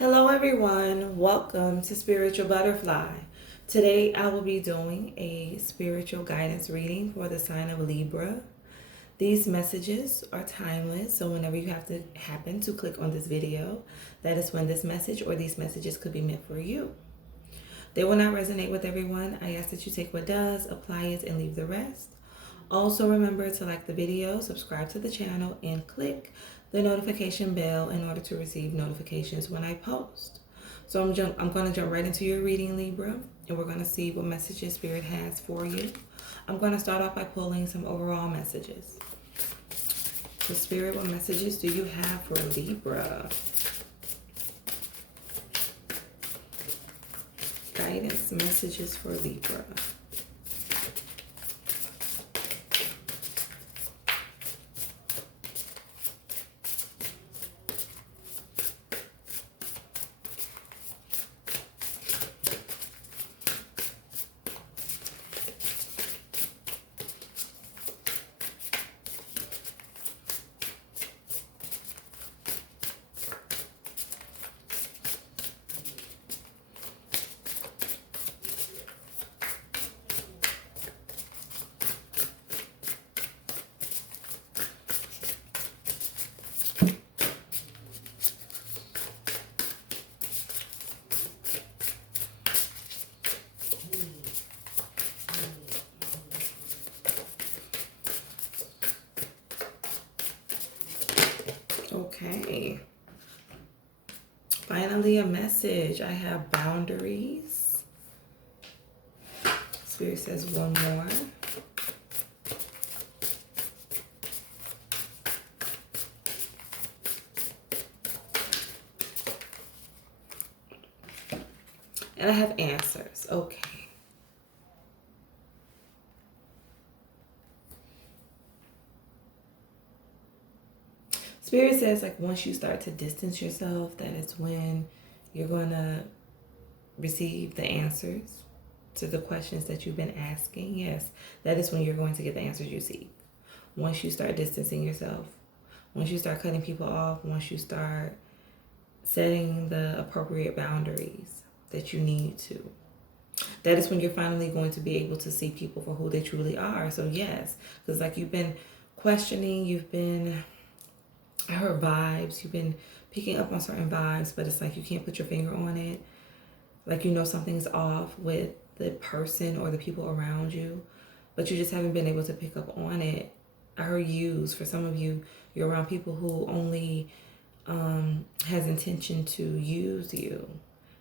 Hello everyone, welcome to Spiritual Butterfly. Today I will be doing a spiritual guidance reading for the sign of Libra. These messages are timeless, so whenever you happen to click on this video, that is when this message or these messages could be meant for you. They will not resonate with everyone. I ask that you take what does, apply it, and leave the rest. Also remember to like the video, subscribe to the channel, and click the notification bell in order to receive notifications when I post. So I'm going to jump right into your reading, Libra, and we're going to see what messages Spirit has for you. I'm going to start off by pulling some overall messages. So Spirit, what messages do you have for Libra? Guidance messages for Libra. Okay. Finally, a message. I have boundaries. Spirit says one more. And I have answers. Okay. Spirit says, like, once you start to distance yourself, that is when you're going to receive the answers to the questions that you've been asking. Yes, that is when you're going to get the answers you seek. Once you start distancing yourself, once you start cutting people off, once you start setting the appropriate boundaries that you need to, that is when you're finally going to be able to see people for who they truly are. So yes, because like you've been questioning, I heard vibes, you've been picking up on certain vibes, but it's like you can't put your finger on it. Like you know something's off with the person or the people around you, but you just haven't been able to pick up on it. I heard use. For some of you, you're around people who only has intention to use you.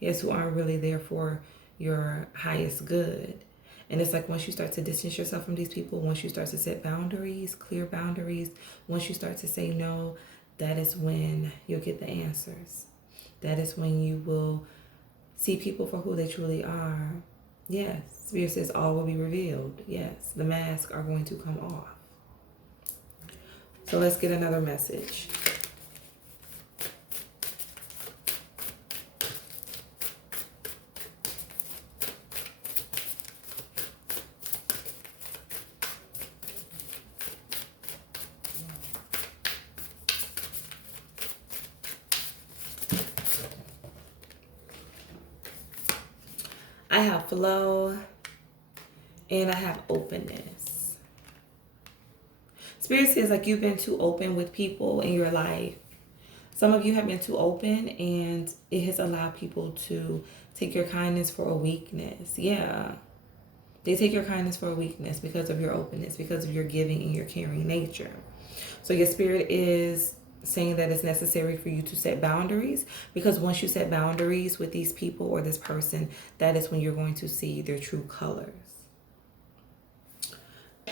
Yes, who aren't really there for your highest good. And it's like once you start to distance yourself from these people, once you start to set boundaries, clear boundaries, once you start to say no, that is when you'll get the answers. That is when you will see people for who they truly are. Yes, Spirit says all will be revealed. Yes, the masks are going to come off. So let's get another message. I have flow and I have openness. Spirit says like you've been too open with people in your life. Some of you have been too open and it has allowed people to take your kindness for a weakness. Yeah. They take your kindness for a weakness because of your openness, because of your giving and your caring nature. So your spirit is saying that it's necessary for you to set boundaries, because once you set boundaries with these people or this person, that is when you're going to see their true colors.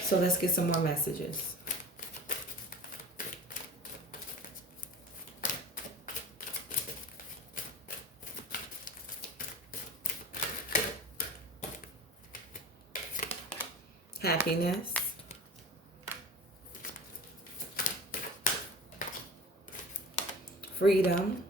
So let's get some more messages. Happiness. Freedom.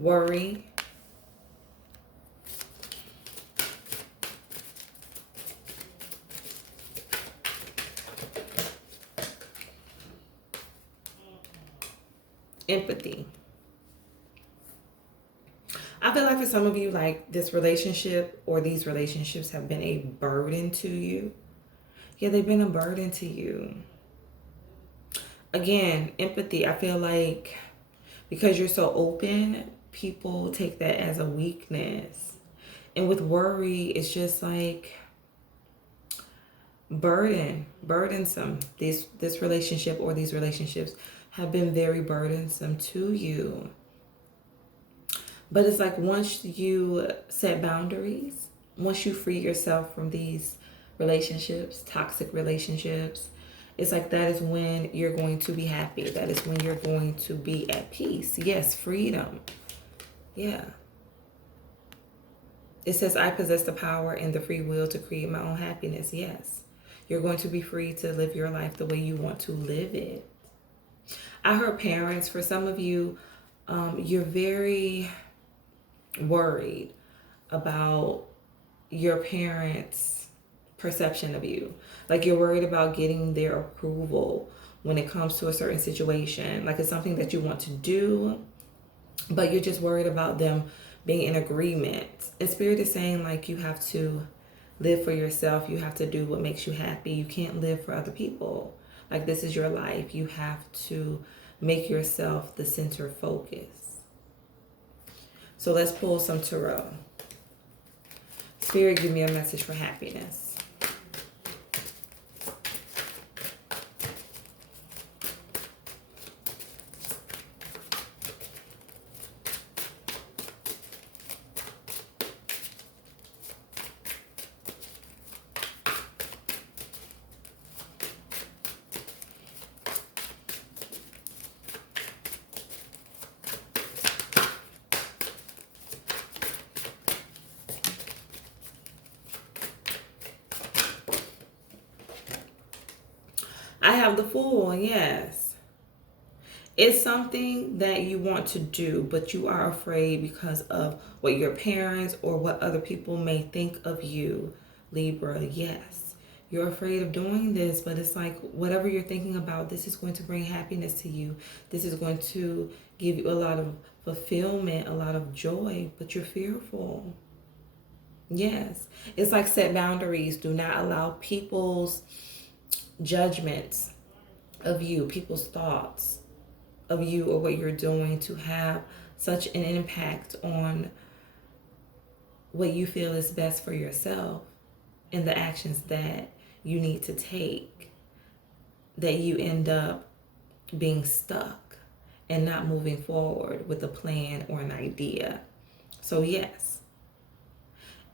Worry. Empathy. I feel like for some of you, like this relationship or these relationships have been a burden to you. Yeah, they've been a burden to you. Again, empathy. I feel like because you're so open, people take that as a weakness. And with worry, it's just like burdensome. This relationship or these relationships have been very burdensome to you. But it's like once you set boundaries, once you free yourself from these relationships, toxic relationships, it's like that is when you're going to be happy. That is when you're going to be at peace. Yes, freedom. Yeah. It says, I possess the power and the free will to create my own happiness. Yes. You're going to be free to live your life the way you want to live it. I heard parents, for some of you, you're very worried about your parents' perception of you. Like you're worried about getting their approval when it comes to a certain situation. Like it's something that you want to do, but you're just worried about them being in agreement. And Spirit is saying like you have to live for yourself. You have to do what makes you happy. You can't live for other people. Like this is your life. You have to make yourself the center focus. So let's pull some tarot. Spirit, give me a message for happiness. I have the Fool, yes. It's something that you want to do, but you are afraid because of what your parents or what other people may think of you, Libra. Yes, you're afraid of doing this, but it's like whatever you're thinking about, this is going to bring happiness to you. This is going to give you a lot of fulfillment, a lot of joy, but you're fearful. Yes, it's like set boundaries. Do not allow people's judgments of you, people's thoughts of you or what you're doing to have such an impact on what you feel is best for yourself and the actions that you need to take, that you end up being stuck and not moving forward with a plan or an idea. So yes.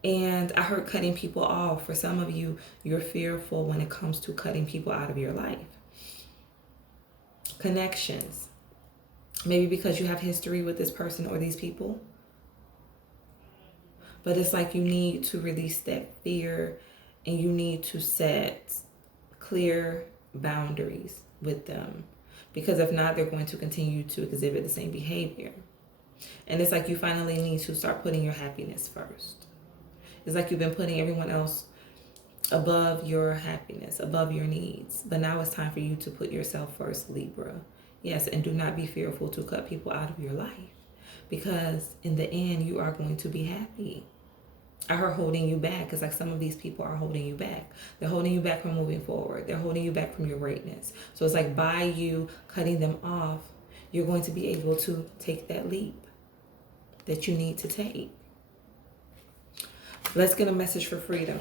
And I heard cutting people off. For some of you, you're fearful when it comes to cutting people out of your life. Connections. Maybe because you have history with this person or these people. But it's like you need to release that fear and you need to set clear boundaries with them. Because if not, they're going to continue to exhibit the same behavior. And it's like you finally need to start putting your happiness first. It's like you've been putting everyone else above your happiness, above your needs. But now it's time for you to put yourself first, Libra. Yes, and do not be fearful to cut people out of your life. Because in the end, you are going to be happy. I heard holding you back. It's like some of these people are holding you back. They're holding you back from moving forward. They're holding you back from your greatness. So it's like by you cutting them off, you're going to be able to take that leap that you need to take. Let's get a message for freedom.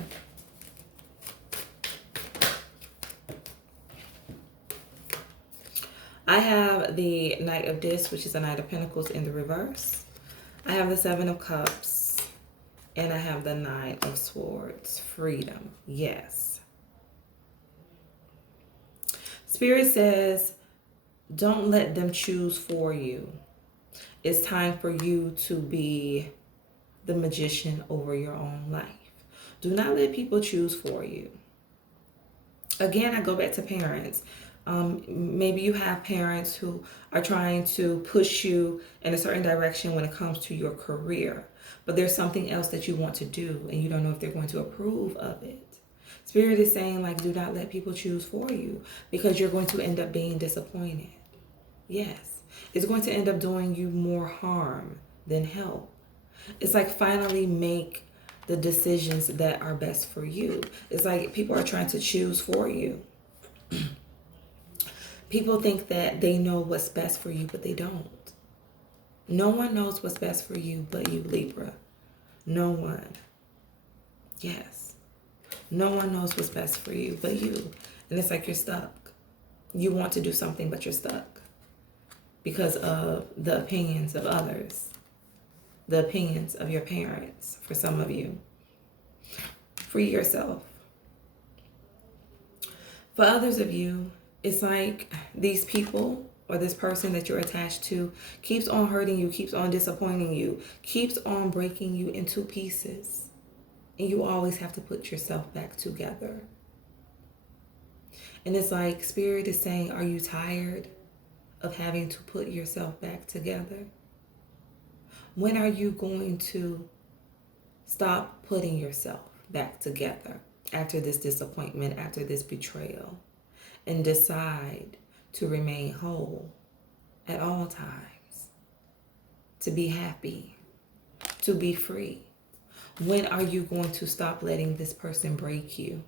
I have the Knight of Discs, which is the Knight of Pentacles in the reverse. I have the Seven of Cups. And I have the Nine of Swords. Freedom. Yes. Spirit says, don't let them choose for you. It's time for you to be the magician over your own life. Do not let people choose for you. Again, I go back to parents. Maybe you have parents who are trying to push you in a certain direction when it comes to your career. But there's something else that you want to do and you don't know if they're going to approve of it. Spirit is saying, like, do not let people choose for you because you're going to end up being disappointed. Yes. It's going to end up doing you more harm than help. It's like finally make the decisions that are best for you. It's like people are trying to choose for you. People think that they know what's best for you, but they don't. No one knows what's best for you but you, Libra. No one. Yes. No one knows what's best for you but you. And it's like you're stuck. You want to do something, but you're stuck because of the opinions of others, the opinions of your parents, for some of you. Free yourself. For others of you, it's like these people or this person that you're attached to keeps on hurting you, keeps on disappointing you, keeps on breaking you into pieces. And you always have to put yourself back together. And it's like Spirit is saying, are you tired of having to put yourself back together? When are you going to stop putting yourself back together after this disappointment, after this betrayal, and decide to remain whole at all times, to be happy, to be free? When are you going to stop letting this person break you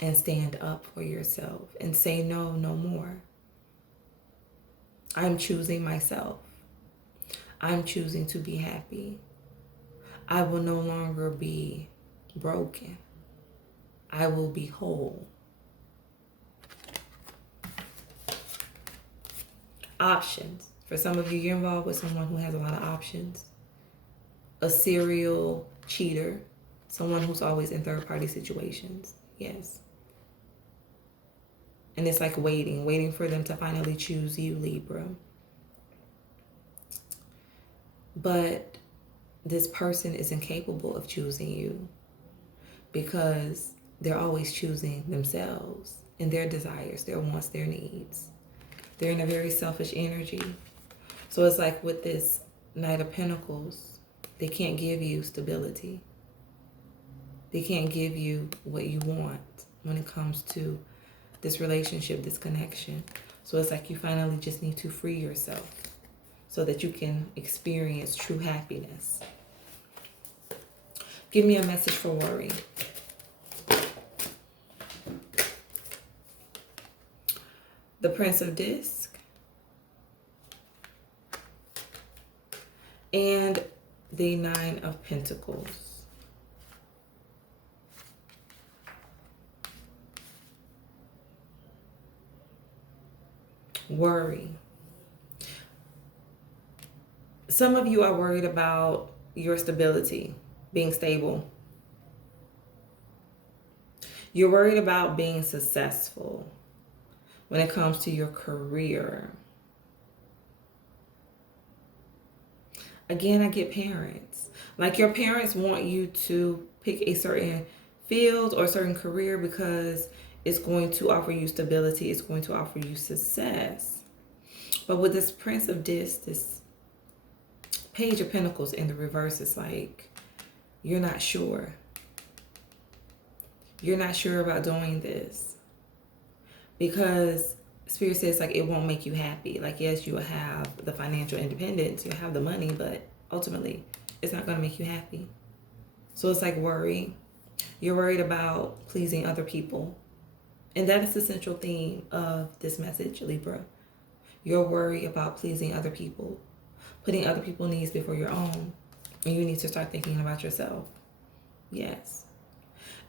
and stand up for yourself and say no, no more? I'm choosing myself. I'm choosing to be happy. I will no longer be broken. I will be whole. Options. For some of you, you're involved with someone who has a lot of options. A serial cheater. Someone who's always in third-party situations. Yes. And it's like waiting for them to finally choose you, Libra. But this person is incapable of choosing you because they're always choosing themselves and their desires, their wants, their needs. They're in a very selfish energy. So it's like with this Knight of Pentacles, they can't give you stability. They can't give you what you want when it comes to this relationship, this connection. So it's like you finally just need to free yourself so that you can experience true happiness. Give me a message for worry. The Prince of Disc and the Nine of Pentacles. Worry. Some of you are worried about your stability, being stable. You're worried about being successful when it comes to your career. Again, I get parents. Like your parents want you to pick a certain field or a certain career because it's going to offer you stability. It's going to offer you success. But with this Prince of Discs, this Page of Pentacles in the reverse, it's like you're not sure. You're not sure about doing this because Spirit says like it won't make you happy. Like, yes, you will have the financial independence, you'll have the money, but ultimately it's not going to make you happy. So it's like worry. You're worried about pleasing other people. And that is the central theme of this message, Libra. You're worried about pleasing other people, putting other people's needs before your own. And you need to start thinking about yourself. Yes.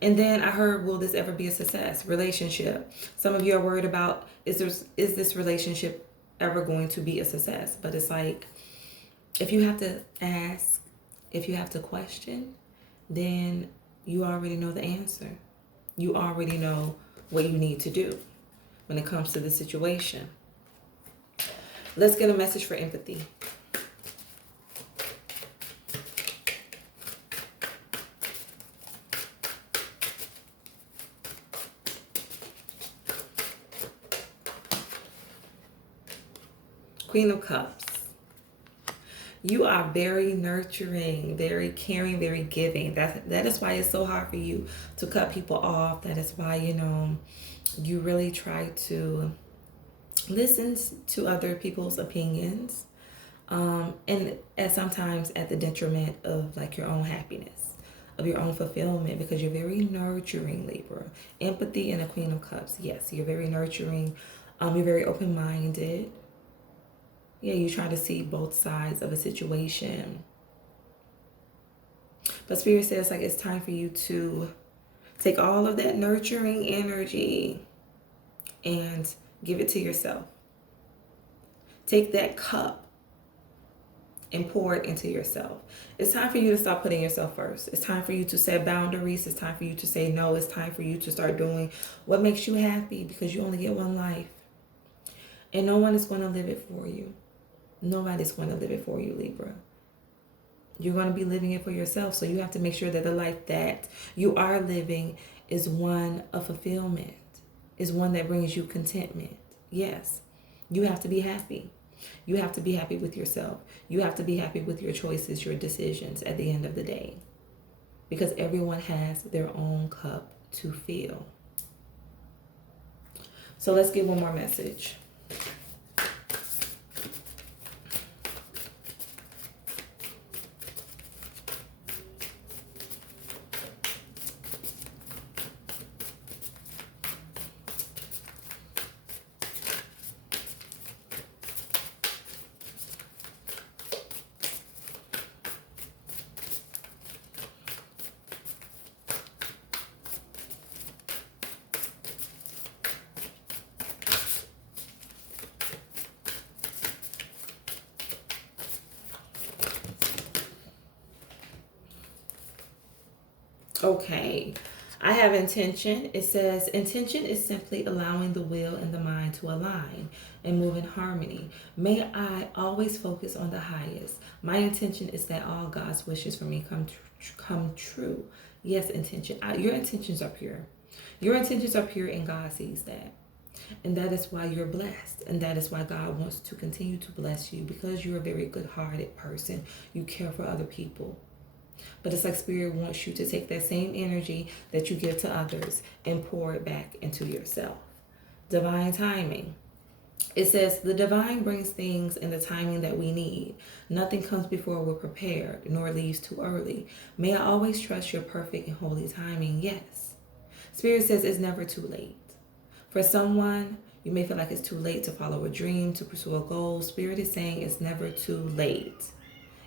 And then I heard, will this ever be a success? Relationship. Some of you are worried about, is this relationship ever going to be a success? But it's like, if you have to ask, if you have to question, then you already know the answer. You already know what you need to do when it comes to the situation. Let's get a message for empathy. Queen of Cups. You are very nurturing, very caring, very giving. That is why it's so hard for you to cut people off. That is why, you really try to listens to other people's opinions, and sometimes at the detriment of like your own happiness, of your own fulfillment, because you're very nurturing, Libra. Empathy and a Queen of Cups. Yes, you're very nurturing. You're very open-minded. Yeah, you try to see both sides of a situation. But Spirit says like it's time for you to take all of that nurturing energy and give it to yourself. Take that cup and pour it into yourself. It's time for you to stop putting yourself first. It's time for you to set boundaries. It's time for you to say no. It's time for you to start doing what makes you happy, because you only get one life. And no one is going to live it for you. Nobody's going to live it for you, Libra. You're going to be living it for yourself. So you have to make sure that the life that you are living is one of fulfillment, is one that brings you contentment. Yes, you have to be happy. You have to be happy with yourself. You have to be happy with your choices, your decisions at the end of the day. Because everyone has their own cup to fill. So let's get one more message. Okay, I have intention. It says intention is simply allowing the will and the mind to align and move in harmony. May I always focus on the highest. My intention is that all God's wishes for me come true. Yes, intention. Your intentions are pure. Your intentions are pure, and God sees that. And that is why you're blessed. And that is why God wants to continue to bless you, because you're a very good-hearted person. You care for other people. But it's like Spirit wants you to take that same energy that you give to others and pour it back into yourself. Divine timing. It says the divine brings things in the timing that we need. Nothing comes before we're prepared, nor leaves too early. May I always trust your perfect and holy timing. Yes. Spirit says it's never too late. For someone, you may feel like it's too late to follow a dream, to pursue a goal. Spirit is saying it's never too late.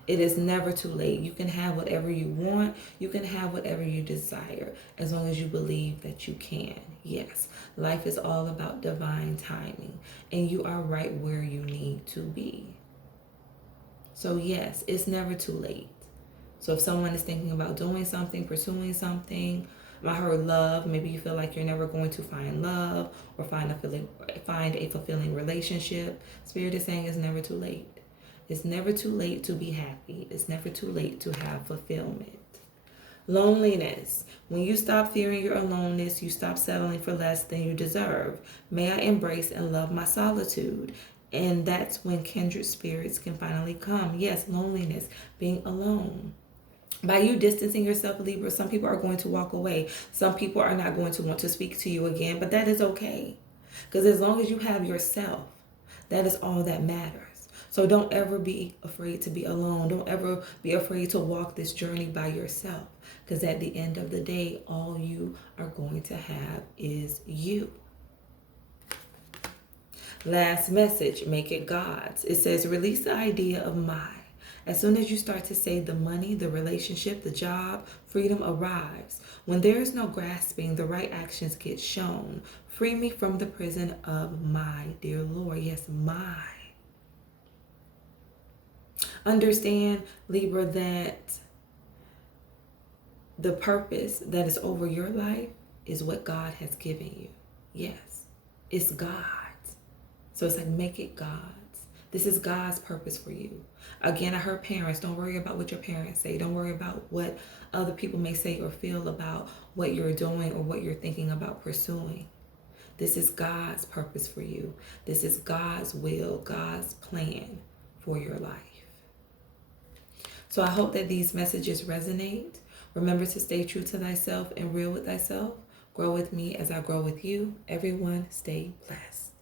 It is never too late. You can have whatever you want. You can have whatever you desire, as long as you believe that you can. Yes, life is all about divine timing, and you are right where you need to be. So yes, it's never too late. So if someone is thinking about doing something, pursuing something, I heard love. Maybe you feel like you're never going to find love or find a fulfilling relationship. Spirit is saying it's never too late. It's never too late to be happy. It's never too late to have fulfillment. Loneliness. When you stop fearing your aloneness, you stop settling for less than you deserve. May I embrace and love my solitude. And that's when kindred spirits can finally come. Yes, loneliness, being alone. By you distancing yourself, Libra, some people are going to walk away. Some people are not going to want to speak to you again, but that is okay. Because as long as you have yourself, that is all that matters. So don't ever be afraid to be alone. Don't ever be afraid to walk this journey by yourself. Because at the end of the day, all you are going to have is you. Last message, make it God's. It says, release the idea of my. As soon as you start to say the money, the relationship, the job, freedom arrives. When there is no grasping, the right actions get shown. Free me from the prison of my, dear Lord. Yes, my. Understand, Libra, that the purpose that is over your life is what God has given you. Yes, it's God's. So it's like, make it God's. This is God's purpose for you. Again, I heard parents, don't worry about what your parents say. Don't worry about what other people may say or feel about what you're doing or what you're thinking about pursuing. This is God's purpose for you. This is God's will, God's plan for your life. So I hope that these messages resonate. Remember to stay true to thyself and real with thyself. Grow with me as I grow with you. Everyone, stay blessed.